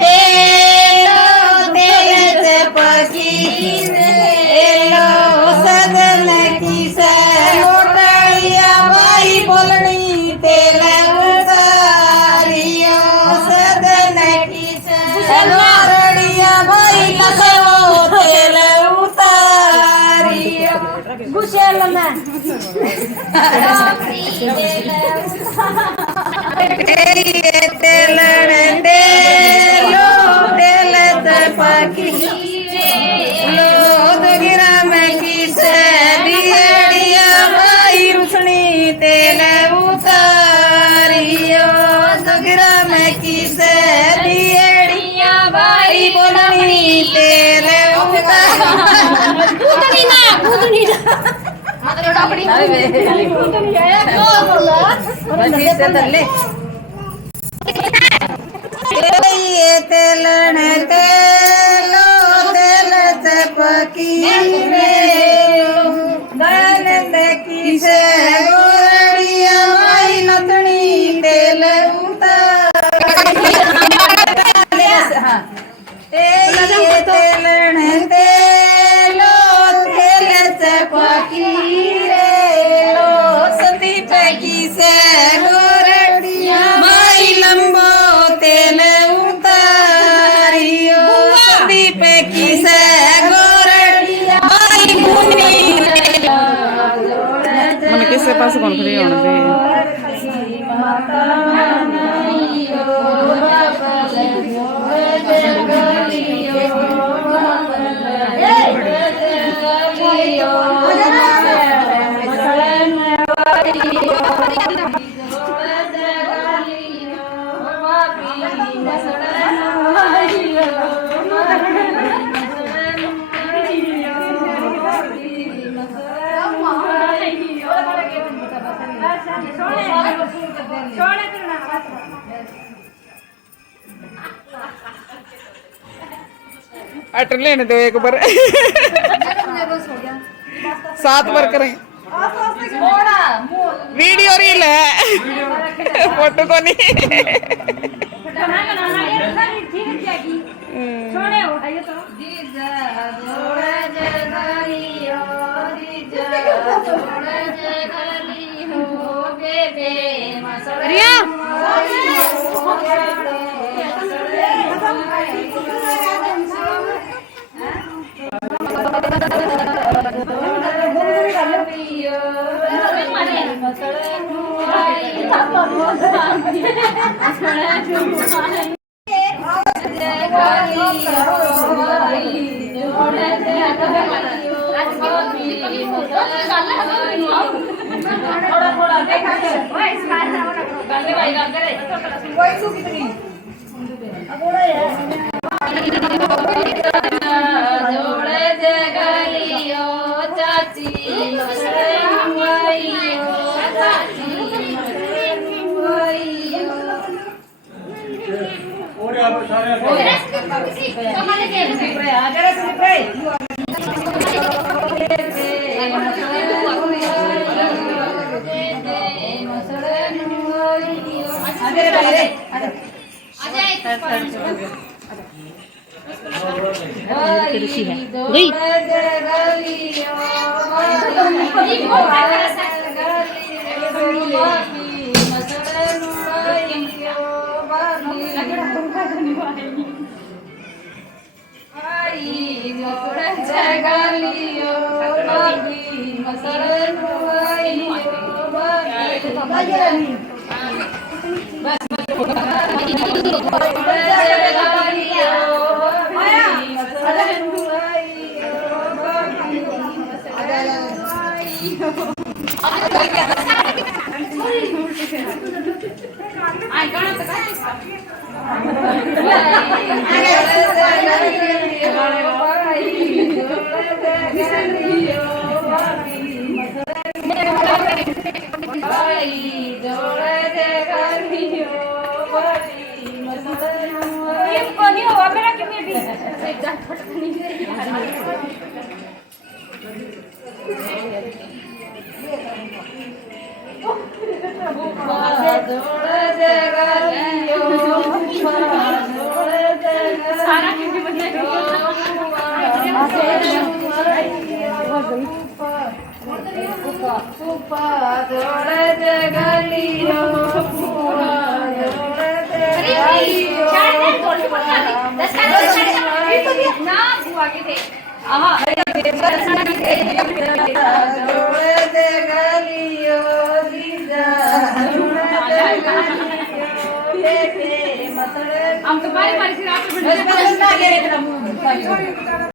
तेलो तेल चपकी एलो सदन की मोटड़िया भाई बोलनी तेल उतारियो सदन की मोटड़िया भाई नखरो तेल उतारियो गुशल में तेल तेलो तेल चपकी लो गिरा में की दिया भाई रुसनी तेल उतारियो गिरा में की दिया भाई बोलनी तेल उतारी ना तेल तेलो तेल चपकी नंद की गोरड़िया माई नतनी तेल तेल तेलो तेल चपकी लो संदीप की से गोरड़िया माई लंबो तेल उतारियो संदीप की से गोरड़िया माई भूमि मन किसके पास कौन खड़ी होने दे अटर लेने दो एक बार 7 बार करें वीडियो रील है फोटो को नहीं रिया फुफा जोड़े जगलियो फुफा जोड़े हम तो बारी बारी से आप